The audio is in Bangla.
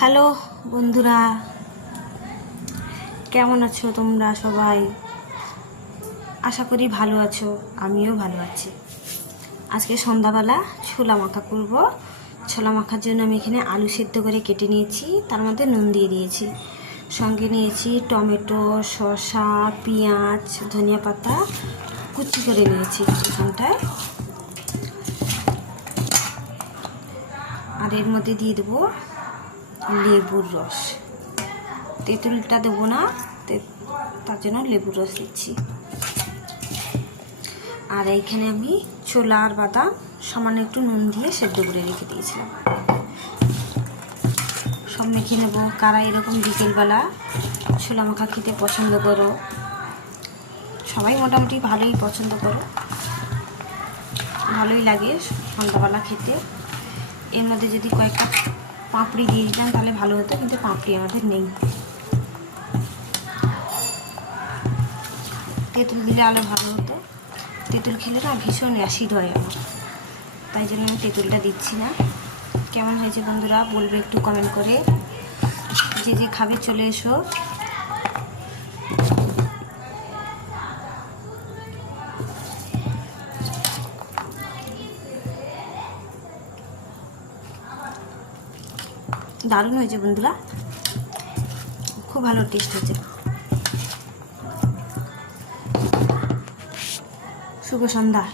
হ্যালো বন্ধুরা, কেমন আছো তোমরা সবাই? আশা করি ভালো আছো, আমিও ভালো আছি। আজকে সন্ধ্যাবেলা ছোলা মাখা করব। ছোলা মাখার জন্য আমি এখানে আলু সিদ্ধ করে কেটে নিয়েছি, তার মধ্যে নুন দিয়ে দিয়েছি। সঙ্গে নিয়েছি টমেটো, শসা, পেঁয়াজ, ধনিয়া পাতা কুচি করে নিয়েছি এখানটায়। আর এর মধ্যে দিয়ে দেবো লেবুর রস। তেঁতুলটা দেবো না, তার জন্য লেবুর রস দিচ্ছি। আর এইখানে আমি ছোলা আর বাদাম সামান্য একটু নুন দিয়ে সেদ্ধ করে রেখে দিয়েছিলাম। সব মেখে নেব। কারা এরকম বিকেলবেলা ছোলা মাখা খেতে পছন্দ করো? সবাই মোটামুটি ভালোই পছন্দ করো, ভালোই লাগে সন্ধ্যাবেলা খেতে। এর মধ্যে যদি কয়েকটা পাঁপড়ি দিয়ে দিতাম তাহলে ভালো হতো, কিন্তু পাঁপড়ি আমাদের নেই। তেঁতুল দিলে আরও ভালো হতো। তেঁতুল খেলে না ভীষণ অ্যাসিড হয় আমার, তাই জন্য আমি তেঁতুলটা দিচ্ছি না। কেমন হয়েছে বন্ধুরা বলবে একটু কমেন্ট করে। যে যে খাবে চলে এসো। দারুণ হয়েছে বন্ধুরা, খুব ভালো টেস্ট হয়েছে। শুভ সন্ধ্যা।